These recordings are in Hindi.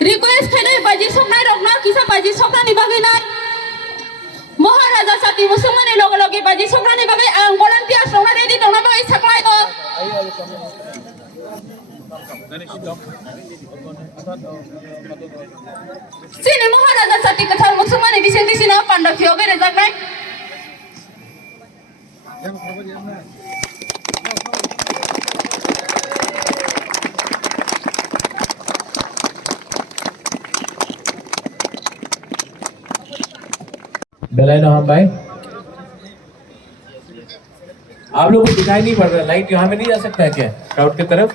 रिक्वेस्ट खेले बाजी संनाय रगना किसा बाजी संनानि बागै नाय महाराजा साथी मुसुमानि लगे लगे बाजी संनानि बागै आं भलान्टियार संना रेडि दंना बागै साखलाय दो सिनि महाराजा साथी कथा मुसुमानि बिसेंनि सिना पांडा फियो बेरे जागनाय बेलाइनो हम भाई आप लोगों को दिखाई नहीं पड़ रहा, लाइट यहाँ में नहीं जा सकता है क्या क्राउड की तरफ?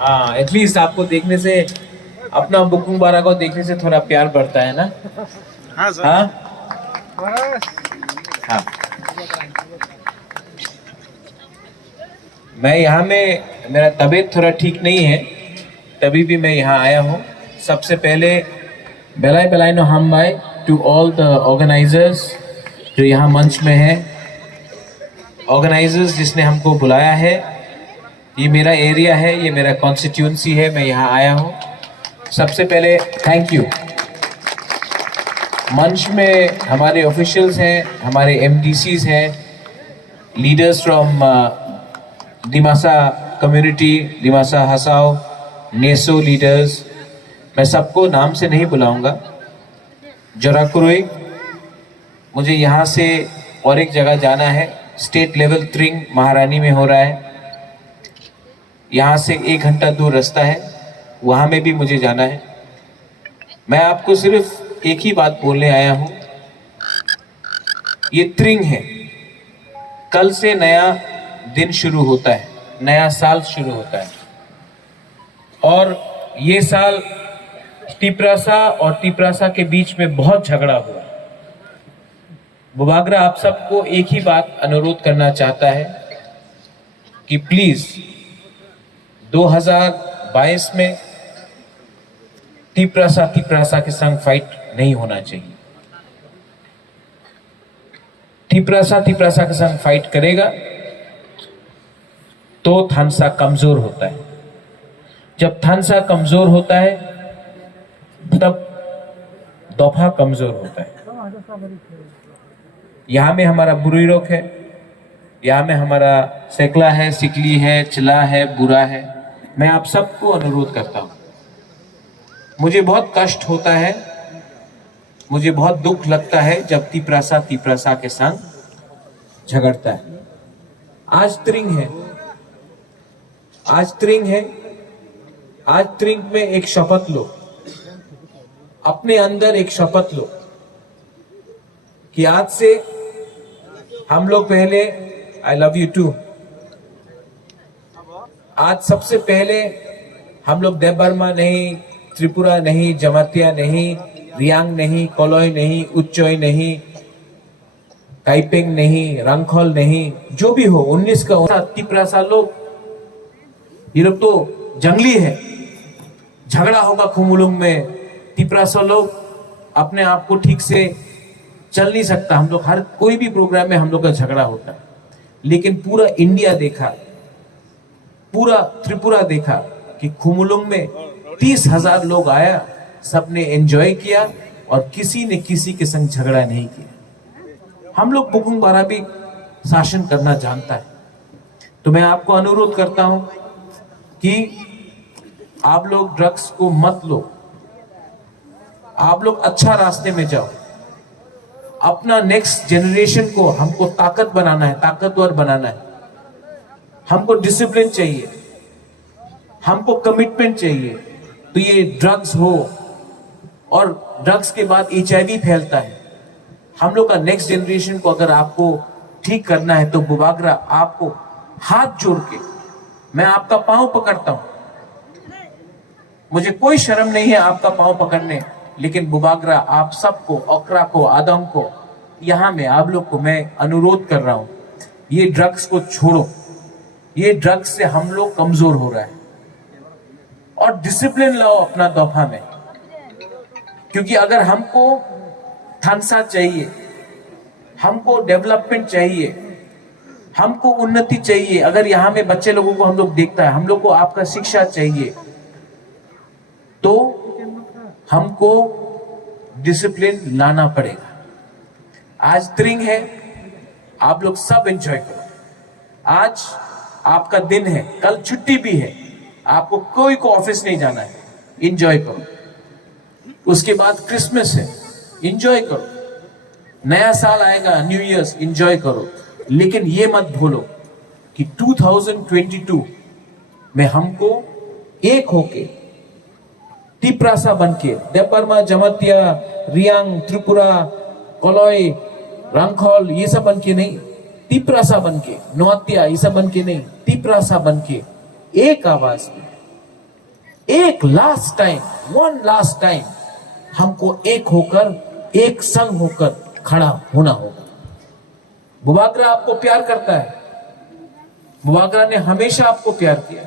हाँ, एटलीस्ट आपको देखने से अपना बुकुंग बारा को देखने से थोड़ा प्यार बढ़ता है ना? हाँ सर। हाँ? हाँ। मैं यहाँ में मेरा तबीयत थोड़ा ठीक नहीं है, तभी भी मैं यहाँ आया हूँ। सबसे पहले बेलाइनो हम भाई टू ऑल द ऑर्गेनाइजर्स जो यहाँ मंच में हैं, ऑर्गेनाइजर्स जिसने हमको बुलाया है, ये मेरा एरिया है, ये मेरा कॉन्स्टिट्यूंसी है, मैं यहाँ आया हूँ। सबसे पहले थैंक यू। मंच में हमारे ऑफिशियल्स हैं, हमारे एमडीसीज हैं, leaders from Dimasa community, Dimasa Hasao, NESO leaders, मैं सबको नाम से नहीं बुलाऊंगा। जोराकुरोई, मुझे यहाँ से और एक जगह जाना है, स्टेट लेवल त्रिंग महारानी में हो रहा है, यहाँ से 1 घंटा दूर रास्ता है, वहाँ में भी मुझे जाना है। मैं आपको सिर्फ एक ही बात बोलने आया हूँ, ये त्रिंग है, कल से नया दिन शुरू होता है, नया साल शुरू होता है, और ये साल तिपरासा और तिपरासा के बीच में बहुत झगड़ा हुआ। बुबागरा आप सबको एक ही बात अनुरोध करना चाहता है कि प्लीज 2022 में तिपरासा के संग फाइट नहीं होना चाहिए। तिपरासा के संग फाइट करेगा तो थानसा कमजोर होता है। जब थानसा कमजोर होता है तब दोफा कमजोर होता है। यहाँ में हमारा बुरीरोक है, यहाँ में हमारा सेकला है, सिकली है, चिला है, बुरा है। मैं आप सबको अनुरोध करता हूँ, मुझे बहुत कष्ट होता है, मुझे बहुत दुख लगता है जब तिपरासा के संग झगड़ता है। आज त्रिंग है, आज त्रिंग में एक शपथ लो, अपने अंदर एक शपथ लो कि आज से हम लोग पहले आई लव यू टू, आज सबसे पहले हम लोग देवबर्मा नहीं, त्रिपुरा नहीं, जमातिया नहीं, रियांग नहीं, कोलोई नहीं, उच्चोई नहीं, काइपेंग नहीं, रंगखोल नहीं, जो भी हो 19 का तिपरासा लोग, ये लोग तो जंगली है, झगड़ा होगा खुमुलुंग में। तिपरासा लोग अपने आप को ठीक से चल नहीं सकता, हम लोग हर कोई भी प्रोग्राम में हम लोग का झगड़ा होता है, लेकिन पूरा इंडिया देखा, पूरा त्रिपुरा देखा कि खुमुलुंग में 30,000 लोग आया, सबने एंजॉय किया और किसी ने किसी के संग झगड़ा नहीं किया। हम लोग बुकुंग बारा भी शासन करना जानता है, तो मैं आपको अनुरोध करता हूं कि आप लोग ड्रग्स को मत लो, आप लोग अच्छा रास्ते में जाओ। अपना नेक्स्ट जनरेशन को हमको ताकत बनाना है, ताकतवर बनाना है। हमको डिसिप्लिन चाहिए, हमको कमिटमेंट चाहिए। तो ये ड्रग्स हो, और ड्रग्स के बाद HIV फैलता है। हम लोग का नेक्स्ट जनरेशन को अगर आपको ठीक करना है तो बुबागरा आपको हाथ जोड़ के मैं आपका पांव पकड़ता हूं। मुझे कोई शर्म नहीं है आपका पांव पकड़ने, लेकिन बुबागरा आप सबको, ओकरा को, आदम को, यहाँ में आप लोग को मैं अनुरोध कर रहा हूं, ये ड्रग्स को छोड़ो। ये ड्रग्स से हम लोग कमजोर हो रहा है, और डिसिप्लिन लाओ अपना दोफा में। क्योंकि अगर हमको थानसा चाहिए, हमको डेवलपमेंट चाहिए, हमको उन्नति चाहिए, अगर यहाँ में बच्चे लोगों को हम लोग देखता है, हम लोग को आपका शिक्षा चाहिए, तो हमको डिसिप्लिन लाना पड़ेगा। आज त्रिंग है, आप लोग सब एंजॉय करो। आज आपका दिन है, कल छुट्टी भी है, आपको कोई को ऑफिस नहीं जाना है, एंजॉय करो। उसके बाद क्रिसमस है, एंजॉय करो। नया साल आएगा, न्यू ईयर्स, एंजॉय करो। लेकिन ये मत भूलो कि 2022 में हमको एक होके टिप्रासा बनके, देपरमा, जमातिया, रियांग, त्रिपुरा, कोलोई, रंगखोल, ये सब बनके नहीं, टिप्रासा बनके, नोतिया, ये सब बनके नहीं, टिप्रासा बनके एक आवाज में, एक last time, one last time हमको एक होकर, एक संग होकर खड़ा होना होगा। बुबागरा आपको प्यार करता है, बुबागरा ने हमेशा आपको प्यार किया,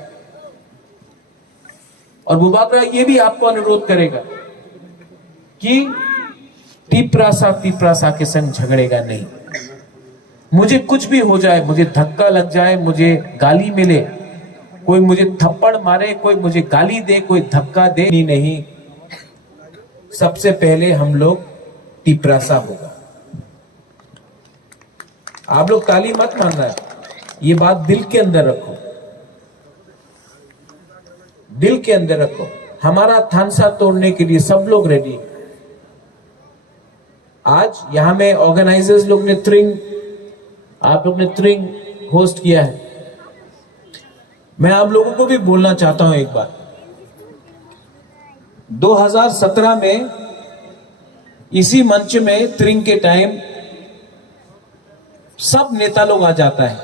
और बुबागरा ये भी आपको अनुरोध करेगा कि टिप्रासा के संग झगड़ेगा नहीं। मुझे कुछ भी हो जाए, मुझे धक्का लग जाए, मुझे गाली मिले, कोई मुझे थप्पड़ मारे, कोई मुझे गाली दे, कोई धक्का दे, नहीं, सबसे पहले हम लोग टिप्रासा होगा। आप लोग ताली मत मारना, ये बात दिल के अंदर रखो, दिल के अंदर रखो। हमारा थानसा तोड़ने के लिए सब लोग रेडी। आज यहां में ऑर्गेनाइजर्स लोग ने त्रिंग, आप लोग ने त्रिंग होस्ट किया है। मैं आप लोगों को भी बोलना चाहता हूं एक बार, 2017 में इसी मंच में त्रिंग के टाइम सब नेता लोग आ जाता है,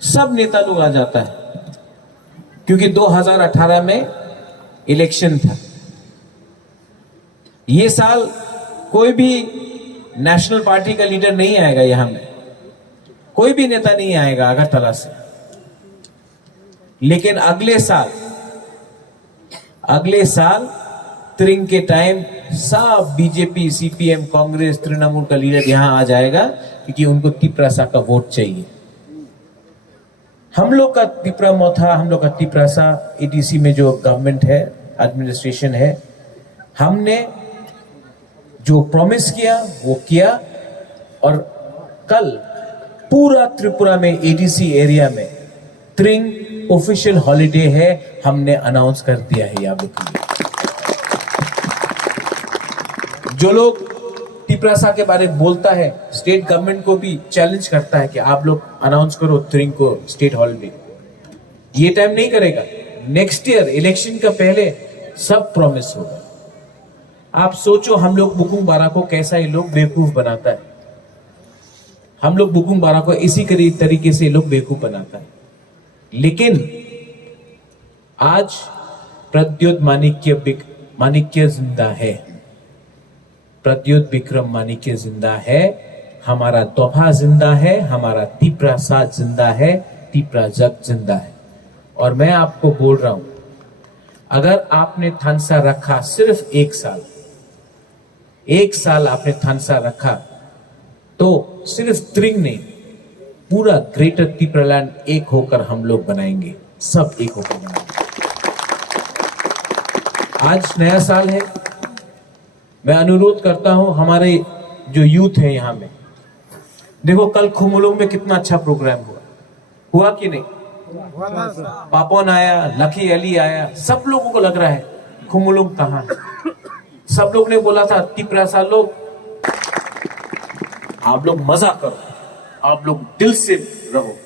सब नेता लोग आ जाता है, क्योंकि 2018 में इलेक्शन था। ये साल कोई भी नेशनल पार्टी का लीडर नहीं आएगा, यहां में कोई भी नेता नहीं आएगा अगरतला से। लेकिन अगले साल त्रिंग के टाइम सब बीजेपी, सीपीएम, कांग्रेस, तृणमूल का लीडर यहां आ जाएगा, क्योंकि उनको टिप्रासा का वोट चाहिए। हम लोग का टिप्रा मोथा, हम लोग का टिप्रासा एडीसी में जो गवर्नमेंट है, एडमिनिस्ट्रेशन है, हमने जो प्रॉमिस किया वो किया। और कल पूरा त्रिपुरा में एडीसी एरिया में त्रिंग ऑफिशियल हॉलिडे है, हमने अनाउंस कर दिया है। आप लोग जो लोग टिप्रासा के बारे में बोलता है, स्टेट गवर्नमेंट को भी चैलेंज करता है कि आप लोग अनाउंस करो त्रिंग को स्टेट हॉलिडे। ये टाइम नहीं करेगा, नेक्स्ट ईयर इलेक्शन का पहले सब प्रॉमिस होगा। आप सोचो, हम लोग बुकुंग बारा को कैसा ये लोग बेवकूफ बनाता है, हम लोग बुकुंग बारा को इसी तरीके से लोग बेवकूफ बनाता है। लेकिन आज प्रद्योत माणिक्य जिंदा है, प्रद्योत विक्रम माणिक्य जिंदा है, हमारा दोभा जिंदा है, हमारा टिप्रासा जिंदा है, टिप्राजक जिंदा है। और मैं आपको बोल रहा हूं, अगर आपने थानसा रखा सिर्फ एक साल आपने थानसा रखा, तो सिर्फ त्रिंग नहीं, पूरा ग्रेटर टिप्रालैंड एक होकर हम लोग बनाएंगे, सब एक होकर बनाएंगे। आज नया साल है, मैं अनुरोध करता हूं हमारे जो यूथ है यहां में, देखो कल खुमुलुंग में कितना अच्छा प्रोग्राम हुआ कि नहीं? पापोन आया, लकी अली आया, सब लोगों को लग रहा है खुमुलुंग कहां है। सब लोग ने बोला था टिप्रासा लोग, आप लोग मजा करो, आप लोग दिल से रहो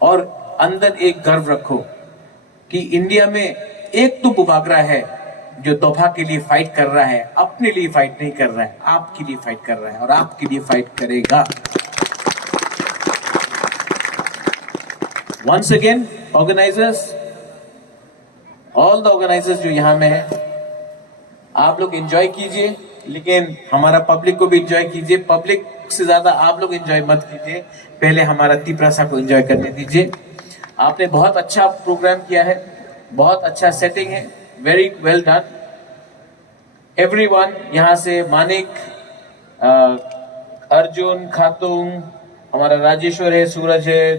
और अंदर एक गर्व रखो कि इंडिया में एक तो बुबागरा है जो दोभा के लिए फाइट कर रहा है, अपने लिए फाइट नहीं कर रहा है, आपके लिए फाइट कर रहा है और आपके लिए फाइट करेगा। Once again organisers, all the organisers जो यहां में है, आप लोग एंजॉय कीजिए, लेकिन हमारा पब्लिक को भी एंजॉय कीजिए। पब्लिक से ज्यादा आप लोग एंजॉय मत कीजिए, पहले हमारा टिप्रासा को एंजॉय करने दीजिए। आपने बहुत अच्छा प्रोग्राम किया है, बहुत अच्छा सेटिंग है, वेरी वेल डन एवरीवन। यहाँ से मानिक, अर्जुन, खातूम, हमारा राजेश्वर है, सूरज है,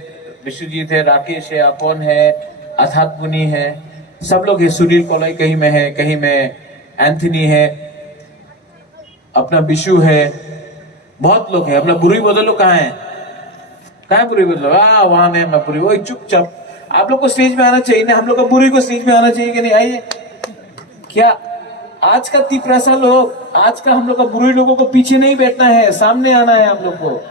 विश्वजीत है, राकेश है, अपन है, अथात मुनि है, सब लोग है, सुनील कोलाई कहीं में है, कहीं में एंथनी है, अपना बिशु है, बहुत लोग हैं। अपना बुरी बदलो कहाँ है? कहाँ है बुरी बदलो? वहां में अपना बुरी, वही चुपचाप। आप लोग को स्टेज में आना चाहिए ना, हम लोग का बुरी को स्टेज में आना चाहिए कि नहीं? आइए। क्या आज का तिपरासा लोग, आज का हम लोग का बुरी लोगों को पीछे नहीं बैठना है, सामने आना है। आप लोग को,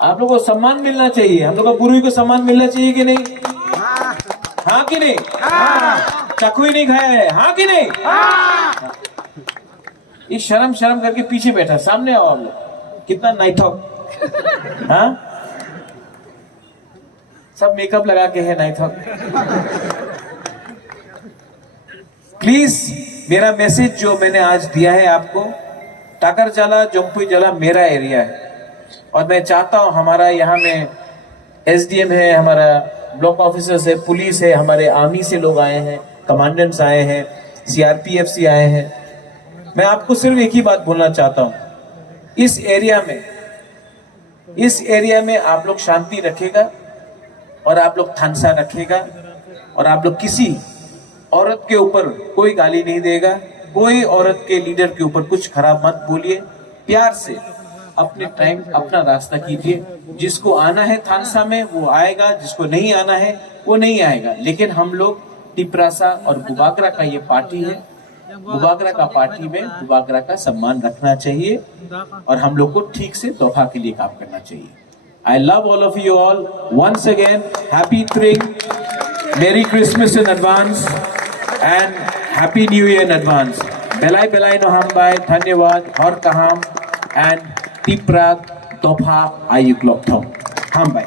आप लोग को सम्मान मिलना चाहिए। हम लोग का बुरी को सम्मान मिलना चाहिए कि नहीं? हाँ कि नहीं? चाकू ही नहीं खाया है, हाँ कि नहीं? ये शर्म शर्म करके पीछे बैठा, सामने आओ आप लोग। कितना नाइथॉक, हाँ? सब मेकअप लगा के है नाइथॉक। प्लीज मेरा मैसेज जो मैंने आज दिया है आपको, टाकरजाला जोंगपुईजाला मेरा एरिया है और मैं चाहता हूं हमारा यहाँ में एसडीएम है, हमारा ब्लॉक ऑफिसर्स है, पुलिस है, हमारे आर्मी से लोग आए हैं, कमांडेंट्स आए हैं, सीआरपीएफ से आए हैं। मैं आपको सिर्फ एक ही बात बोलना चाहता हूं, इस एरिया में आप लोग शांति रखेगा और आप लोग थानसा रखेगा और आप लोग किसी औरत के ऊपर कोई गाली नहीं देगा, कोई औरत के लीडर के ऊपर कुछ खराब मत बोलिए। प्यार से अपने टाइम अपना रास्ता कीजिए। जिसको आना है थानसा में वो आएगा, जिसको नहीं आना है वो नहीं आएगा। लेकिन हम लोग टिपरासा और बुबागरा का ये पार्टी है, बुबागरा का पार्टी में बुबागरा का सम्मान रखना चाहिए और हम लोग को ठीक से दोहा के लिए काम करना चाहिए। I love all of you all. Once again, happy Thring, Merry Christmas in advance and Happy New Year in advance. Belai no hambai, dhanyawad, hor kaham and tiprak topha ayuk lokthom. Hambai.